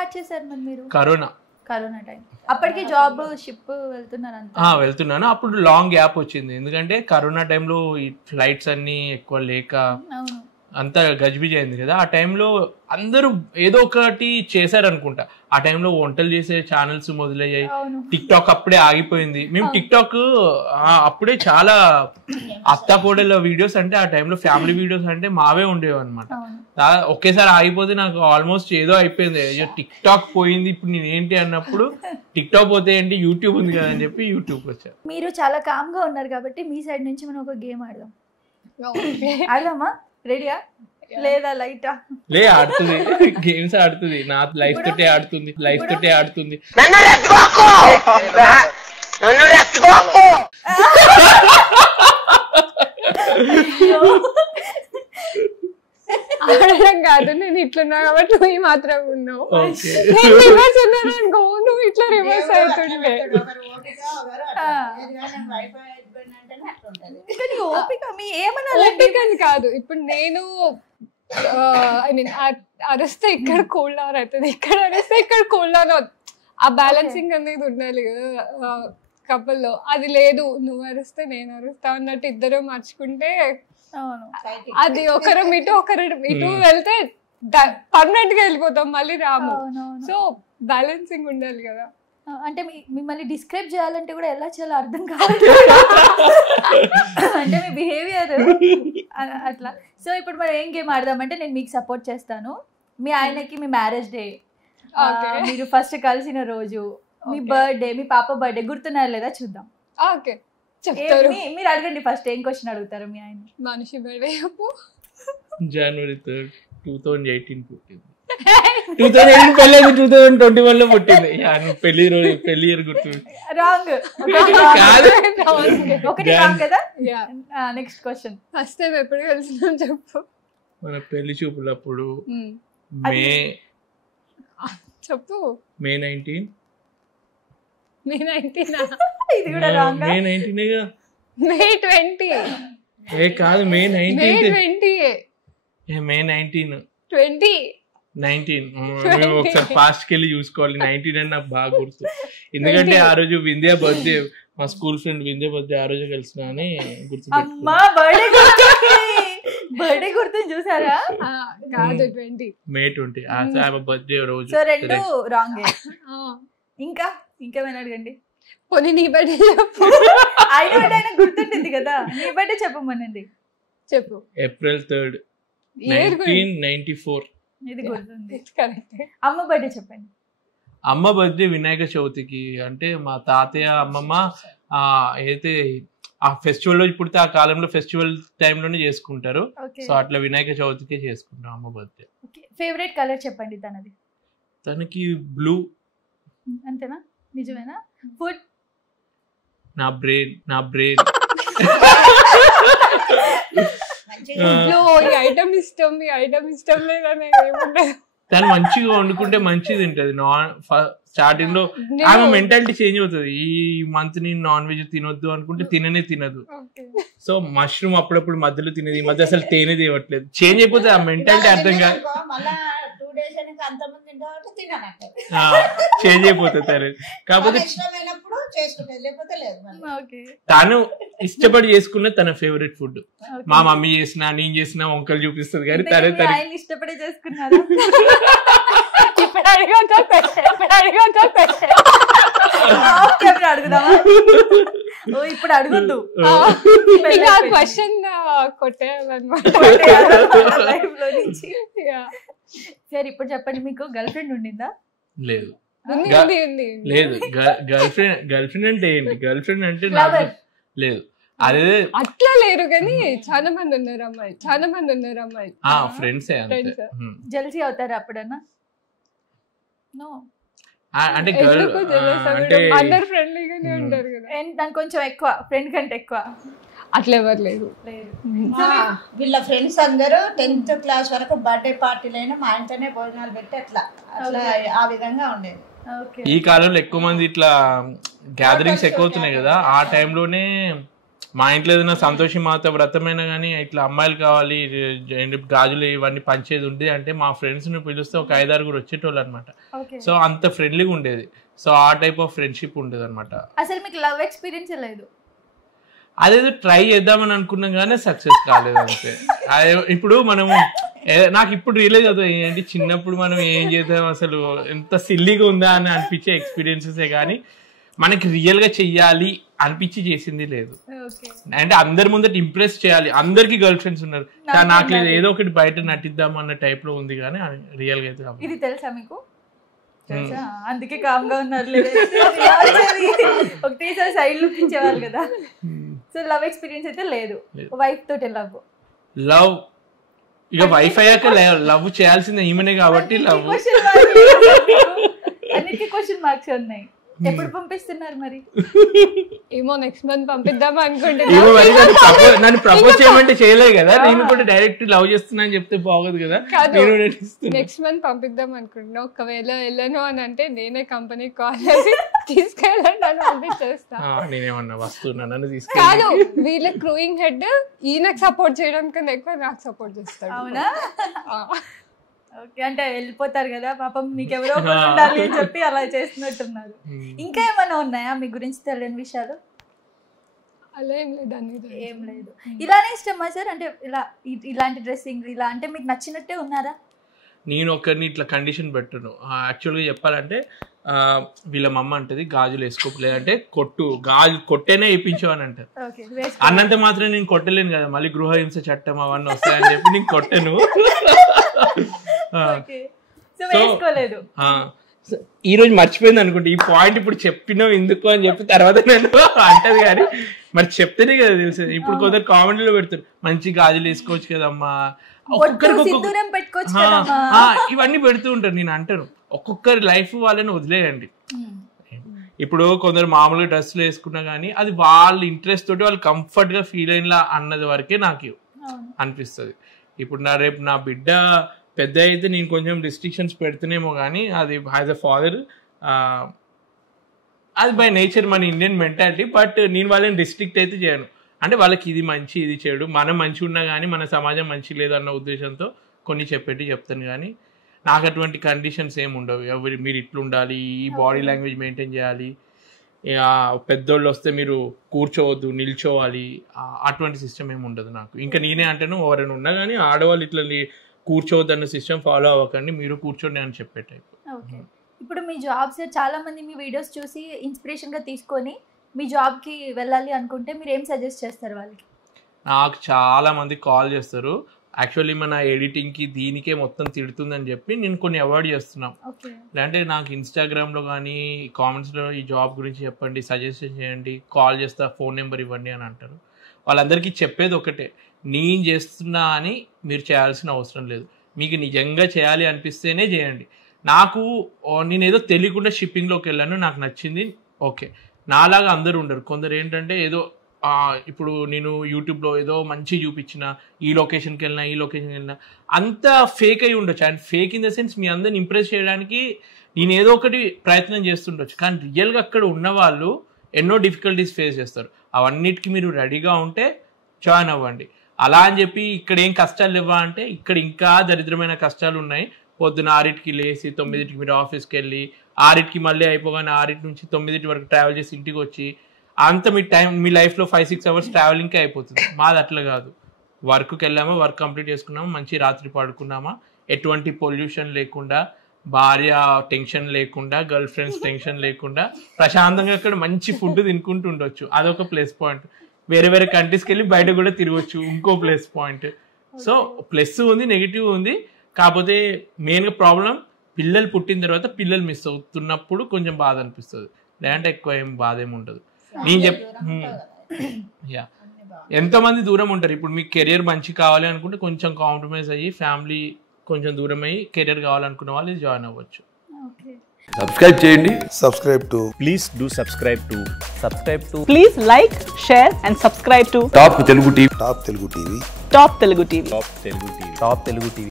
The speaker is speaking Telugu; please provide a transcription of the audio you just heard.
స్టార్ట్ చేశారు మరి మీరు? Corona time. అప్పటికి జాబ్ షిప్ వెళ్తున్నాను. అప్పుడు లాంగ్ గ్యాప్ వచ్చింది, ఎందుకంటే కరోనా టైంలో ఈ ఫ్లైట్స్ అన్ని ఎక్కువ లేక అంతా గజిబిజి అయింది కదా. ఆ టైంలో అందరూ ఏదో ఒకటి చేశారనుకుంటా. ఆ టైంలో వంటలు చేసే ఛానల్స్ మొదలయ్యాయి. టిక్ టాక్ అప్పుడే ఆగిపోయింది. మేము టిక్ టాక్ అప్పుడే చాలా అత్త కోడల వీడియోస్ అంటే ఆ టైంలో ఫ్యామిలీ వీడియోస్ అంటే మావే ఉండేవి అనమాట. ఒకేసారి ఆగిపోతే నాకు ఆల్మోస్ట్ ఏదో అయిపోయింది. టిక్ టాక్ పోయింది, ఇప్పుడు నేను ఏంటి అన్నప్పుడు టిక్ టాక్ పోతే ఏంటి యూట్యూబ్ ఉంది కదా అని చెప్పి యూట్యూబ్ వచ్చాను. మీరు చాలా కామ్ గా ఉన్నారు కాబట్టి మీ సైడ్ నుంచి మనం ఒక గేమ్ ఆడదాం. ఆడదామా? రెడీయా లేదా లైటా? ఆడుతుంది, గేమ్స్ ఆడుతుంది, నా లైఫ్ తోటే ఆడుతుంది. ఆడడం కాదు, నేను ఇట్లున్నా కాబట్టి నువ్వు మాత్రం ఉన్నావు. నువ్వు ఇట్లా రివర్స్ అవుతుండే. ఓపిక అని కాదు, ఇప్పుడు నేను ఐ మీన్ అరిస్తే ఇక్కడ కూల్ డౌన్ అవుతుంది, ఇక్కడ అరిస్తే ఇక్కడ కూల్ డౌన్ అవుతుంది. ఆ బ్యాలెన్సింగ్ అనేది ఉండాలి కదా కపుల్లో. అది లేదు, నువ్వు అరిస్తే నేను అరుస్తా అన్నట్టు ఇద్దరు మార్చుకుంటే అది ఒకరు ఇటు వెళ్తే పర్మనెంట్ గా వెళ్ళిపోతాం, మళ్ళీ రాము. సో బ్యాలెన్సింగ్ ఉండాలి కదా. అంటే మిమ్మల్ని డిస్క్రైబ్ చేయాలంటే కూడా ఎలా చేయాలో అర్థం కాదు, అంటే మీ బిహేవియర్ అట్లా. సో ఇప్పుడు మరి ఏం గేమ్ ఆడదామంటే, నేను మీకు సపోర్ట్ చేస్తాను. మీ ఆయనకి మీ మ్యారేజ్ డే, మీరు ఫస్ట్ కలిసిన రోజు, మీ బర్త్డే, మీ పాప బర్త్డే గుర్తున్నారా లేదా చూద్దాం. ఓకే, మీరు అడగండి ఫస్ట్. ఏం క్వశ్చన్ అడుగుతారు మీ ఆయన? మనిషి బర్త్డే January 3rd, 2018 పుట్టింది. 2018 పెళ్ళి 2021 లో పుట్టింది. పెళ్లి ఇయర్ గుర్తు. రాంగ్. ఒకటి రాంగ్ కదా. Next question. ఫస్ట్ టైం ఎప్పుడు కలిసినాం చెప్పు. మన పెళ్లి చూపులప్పుడు మే చెప్పు. May 19. ఇది కూడా రాంగ్. May 19 గా. May 20. కాదు, May 19. May 20. 19 ఒకసారి ఫాస్ట్ కెళ్ళి చూసుకోవాలి. 19 అని నాకు బాగా గుర్తు, ఎందుకంటే ఆ రోజు వింధ్యా బర్త్డే, మా స్కూల్ ఫ్రెండ్ వింధ్యా బర్త్డే ఆ రోజు కలిసిన అని గుర్తు. బర్త్డే గుర్తు చూసారా? కాదు, 20 May 20 ఆమె బర్త్డే రోజు. సో రెండు రాంగ్. ఇంకేమైనా అడగండి. పోనీ నీ బర్త్డే చెప్పు. ఆయన బర్త్డే గుర్తుంటుంది కదా, నీ బర్త్డే చెప్పమనండి. చెప్పు. April 3rd, 1994. ఇది గుర్తుంది. అమ్మ బర్త్డే చెప్పండి. అమ్మ బర్త్డే వినాయక చవితికి. అంటే మా తాతయ్య అమ్మమ్మ అయితే ఆ ఫెస్టివల్ రోజు పుడితే ఆ కాలంలో ఫెస్టివల్ టైంలోనే చేసుకుంటారు. సో అట్లా వినాయక చవితికే చేసుకుంటాం అమ్మ బర్త్డే. ఫేవరెట్ కలర్ చెప్పండి తనది. తనకి బ్లూ. అంతేనా? నిజమేనా? ఫుడ్. నా బ్రెయిన్. ఐటమ్ ఇష్టం లేదని ఏముండదు. తను మంచిగా వండుకుంటే మంచిది తింటది. స్టార్టింగ్ లో ఆమె మెంటాలిటీ చేంజ్ అవుతుంది. ఈ మంత్ నేను నాన్ వెజ్ తినొద్దు అనుకుంటే తినదు. సో మష్రూమ్ అప్పుడప్పుడు మధ్యలో తినేది, ఈ మధ్య అసలు తేనేది ఇవ్వట్లేదు. చేంజ్ అయిపోతుంది ఆ మెంటాలిటీ, అర్థం కాదు, చేంజ్ అయిపోతుంది తను. కాకపోతే తను ఇష్టపడి చేసుకున్న తన ఫేవరెట్ ఫుడ్. మా మమ్మీ చేసినా నేను చేసినా వంకలు చూపిస్తుంది, కానీ తనే ఇష్టపడి చేసుకున్నారు. ఇప్పుడు అడుగుద్దు, క్వశ్చన్ కొట్టేయాలన్నమాట. సరే ఇప్పుడు చెప్పండి, మీకు గర్ల్ ఫ్రెండ్ ఉండిందా? లేదు. గర్ల్ ఫ్రెండ్ అంటే ఏంటి? గర్ల్ ఫ్రెండ్ అంటే లేదు. అదే అట్లా లేరు కానీ చాలా మంది ఉన్నారు అమ్మాయి. ఫ్రెండ్స్ జెలసీ అవుతారా అప్పుడన్నా? అంటే అందరు ఫ్రెండ్లీగానే ఉంటారు కదా. దాని కొంచెం ఎక్కువ, ఫ్రెండ్ కంటే ఎక్కువ అట్లా ఎవరు లేరు. వీళ్ళ ఫ్రెండ్స్ అందరూ 10th క్లాస్ వరకు బర్త్డే పార్టీలైనా మా ఇంట్లోనే భోజనాలు పెట్టి అట్లా ఆ విధంగా ఉండేది. ఈ కాలంలో ఎక్కువ మంది ఇట్లా గ్యాదరింగ్స్ ఎక్కువ అవుతున్నాయి కదా, ఆ టైంలోనే మా ఇంట్లో ఏదైనా సంతోషి మాత వ్రతమైనా కానీ ఇట్లా అమ్మాయిలు కావాలి గాజులు ఇవన్నీ పంచేది ఉంది అంటే మా ఫ్రెండ్స్ని పిలిస్తే ఒక 5-6 వచ్చేటోళ్ళు అనమాట. సో అంత ఫ్రెండ్లీగా ఉండేది. సో ఆ టైప్ ఆఫ్ ఫ్రెండ్షిప్ ఉండేది అనమాట. అసలు మీకు లవ్ ఎక్స్పీరియన్స్ లేదు? అదేదో ట్రై చేద్దామని అనుకున్నాం కానీ సక్సెస్ కాలేదు అంతే. ఇప్పుడు మనము నాకు ఇప్పుడు రియలైజ్ అవుతుంది ఏంటి చిన్నప్పుడు మనం ఏం చేద్దాం అసలు ఎంత సిల్లీగా ఉందా అని అనిపించే ఎక్స్పీరియన్సెసే కానీ మనకి రియల్ గా చెయ్యాలి అనిపించి చేసింది లేదు. అంటే అందరి ముందట ఇంప్రెస్ చేయాలి, అందరికి గర్ల్ ఫ్రెండ్స్ ఉన్నారు, నాకు లేదు ఏదో ఒకటి బయట నటిద్దాం అన్న టైప్ లో ఉంది కానీ రియల్ గా అయితే. ఇది తెలుసా మీకు? అందుకే కామ్ గా ఉన్నారు. ఒకటేసారి సైడ్ లుక్ ఇచ్చేవాళ్ళు కదా. సో లవ్ ఎక్స్పీరియన్స్ అయితే లేదు. వైఫ్ తోటి లవ్ ఇక వైఫ్ అయ్యాక లవ్ చేయాల్సిందే ఈమెనే కాబట్టి లవ్ అన్నిటికీ క్వశ్చన్ మార్క్స్ ఉన్నాయి. ఎప్పుడు పంపిస్తున్నారు మరి? ఏమో నెక్స్ట్ మంత్ పంపిద్దాం అనుకుంటే. నన్ను ప్రపోజ్ చేయమంటే చేయలేదు కదా, నేను కూడా డైరెక్ట్ లవ్ చేస్తున్నా అని చెప్తే బాగోదు కదా. నెక్స్ట్ మంత్ పంపిద్దాం అనుకుంటున్నా. ఒకవేళ వెళ్ళను అని అంటే నేనే కంపెనీకి కాల్ చేసి తీసుకెళ్ళండి అని పంపించేస్తా. నేనేమన్నా వస్తున్నా కాదు, వీళ్ళ క్రూయింగ్ హెడ్ ఈయనకు సపోర్ట్ చేయడం కన్నా ఎక్కువ నాకు సపోర్ట్ చేస్తాడు. అవునా? ఓకే, అంటే వెళ్ళిపోతారు కదా పాపం, మీకు ఎవరో ఉండాలి అని చెప్పి అలా చేస్తున్నట్టున్నారు. ఇంకా ఏమైనా ఉన్నాయా మీ గురించి తెలియని విషయాలు? అలా ఏం లేదు. ఏం లేదు. ఇలానే ఇష్టమా సార్? అంటే ఇలాంటి డ్రెస్సింగ్ ఇలా అంటే మీకు నచ్చినట్టే ఉన్నారా? నేను ఒకరిని ఇట్లా కండిషన్ పెట్టను. యాక్చువల్గా చెప్పాలంటే వీళ్ళ మమ్మ అంటది గాజులు వేసుకోలేదంటే గాజు కొట్టేనే వేయించావని అంటారు. అన్నంత మాత్రం నేను కొట్టలేను కదా, మళ్ళీ గృహహింస చట్టం అవన్నీ వస్తాయని చెప్పి నేను కొట్టను. ఈ రోజు మర్చిపోయింది అనుకుంటే ఈ పాయింట్ ఇప్పుడు చెప్పినావు ఎందుకు అని చెప్పి తర్వాత నేను అంటది కానీ మరి చెప్తేనే కదా తెలుసు. ఇప్పుడు కొందరు కామెంట్లో పెడతారు మంచి గాజులు వేసుకోవచ్చు కదమ్మా, ఇవన్నీ పెడుతూ ఉంటారు. నేను అంటాను ఒక్కొక్కరి లైఫ్ వాళ్ళని వదిలేయండి. ఇప్పుడు కొందరు మామూలుగా డ్రెస్సులు వేసుకున్నా కానీ అది వాళ్ళ ఇంట్రెస్ట్ తోటి వాళ్ళు కంఫర్ట్ గా ఫీల్ అయినలా అన్నది వరకే నాకు అనిపిస్తుంది. ఇప్పుడు రేపు నా బిడ్డ పెద్ద అయితే నేను కొంచెం రిస్ట్రిక్షన్స్ పెడుతున్నామో కానీ అది యాజ్ అ ఫాదర్ అది బై నేచర్ మన ఇండియన్ మెంటాలిటీ. బట్ నేను వాళ్ళని రిస్ట్రిక్ట్ అయితే చేయను. అంటే వాళ్ళకి ఇది మంచి ఇది చెడు, మనం మంచి ఉన్నా కానీ మన సమాజం మంచి లేదన్న ఉద్దేశంతో కొన్ని చెప్తాను కానీ నాకు అటువంటి కండిషన్స్ ఏమి ఉండవు. మీరు ఇట్లా ఉండాలి, ఈ బాడీ లాంగ్వేజ్ మెయింటైన్ చేయాలి, పెద్దోళ్ళు వస్తే మీరు కూర్చోవద్దు నిల్చోవాలి, అటువంటి సిస్టమ్ ఏమి ఉండదు నాకు. ఇంకా నేనే అంటాను ఎవరైనా ఉన్నా కానీ ఆడవాళ్ళు ఇట్లా కూర్చోవద్దు అన్న సిస్టమ్ ఫాలో అవ్వకండి, మీరు కూర్చోండి అని చెప్పే టైప్. ఇప్పుడు మీ జాబ్స్ చాలా మంది మీ వీడియోస్ చూసి ఇన్స్పిరేషన్ గా తీసుకొని మీ జాబ్ కి వెళ్ళాలి అనుకుంటే మీరు ఏం సజెస్ట్ చేస్తారు వాళ్ళకి? నాకు చాలా మంది కాల్ చేస్తారు. యాక్చువల్లీ మన ఎడిటింగ్కి దీనికే మొత్తం తిడుతుందని చెప్పి నేను కొన్ని అవాయిడ్ చేస్తున్నాం. అంటే నాకు ఇన్స్టాగ్రామ్లో కానీ కామెంట్స్లో ఈ జాబ్ గురించి చెప్పండి, సజెషన్ చేయండి, కాల్ చేస్తా, ఫోన్ నెంబర్ ఇవ్వండి అని అంటారు. వాళ్ళందరికీ చెప్పేది ఒకటే, నేను చేస్తున్నా అని మీరు చేయాల్సిన అవసరం లేదు. మీకు నిజంగా చేయాలి అనిపిస్తేనే చేయండి. నేనేదో తెలియకుండా షిప్పింగ్లోకి వెళ్ళాను, నాకు నచ్చింది, ఓకే. నాలాగా అందరూ ఉండరు. కొందరు ఏంటంటే ఏదో ఇప్పుడు నేను యూట్యూబ్లో ఏదో మంచి చూపించిన ఈ లొకేషన్కి వెళ్ళినా అంత ఫేక్ అయి ఉండొచ్చు. And fake in the sense మీ అందరిని ఇంప్రెస్ చేయడానికి నేను ఏదో ఒకటి ప్రయత్నం చేస్తుండొచ్చు. కానీ రియల్గా అక్కడ ఉన్నవాళ్ళు ఎన్నో డిఫికల్టీస్ ఫేస్ చేస్తారు. అవన్నిటికీ మీరు రెడీగా ఉంటే జాయిన్ అవ్వండి. అలా అని చెప్పి ఇక్కడ ఏం కష్టాలు ఇవ్వ అంటే ఇక్కడ ఇంకా దరిద్రమైన కష్టాలు ఉన్నాయి. పొద్దున 6కి లేసి 9కి మీరు ఆఫీస్కి వెళ్ళి 6కి మళ్ళీ అయిపోగానే 6 నుంచి 9 వరకు ట్రావెల్ చేసి ఇంటికి వచ్చి అంత మీ లైఫ్లో 5-6 అవర్స్ ట్రావెలింగ్కే అయిపోతుంది. మాది అట్లా కాదు. వర్క్కి వెళ్ళామా, వర్క్ కంప్లీట్ చేసుకున్నామా, మంచి రాత్రి పడుకున్నామా, ఎటువంటి పొల్యూషన్ లేకుండా, భార్య టెన్షన్ లేకుండా, గర్ల్ ఫ్రెండ్స్ టెన్షన్ లేకుండా ప్రశాంతంగా అక్కడ మంచి ఫుడ్ తినుకుంటూ ఉండొచ్చు. అదొక ప్లస్ పాయింట్. వేరే కంట్రీస్కి వెళ్ళి బయట కూడా తిరగచ్చు, ఇంకో ప్లస్ పాయింట్. సో ప్లస్ ఉంది, నెగిటివ్ ఉంది. కాకపోతే మెయిన్గా ప్రాబ్లం పిల్లలు పుట్టిన తర్వాత పిల్లలు మిస్ అవుతున్నప్పుడు కొంచెం బాధ అనిపిస్తుంది. లేదంటే ఎక్కువ ఏం బాధ ఏమి ఉండదు. నేను ఎంతో మంది దూరం ఉంటారు. ఇప్పుడు మీకు కెరియర్ మంచి కావాలి అనుకుంటే కొంచెం కాంప్రమైజ్ అయ్యి ఫ్యామిలీ కొంచెం దూరం అయ్యి కెరియర్ కావాలనుకున్న వాళ్ళు జాయిన్ అవ్వచ్చు. సబ్స్క్రైబ్ చేయండి. Please do subscribe to please like, share and subscribe to top Telugu TV. Top Telugu TV.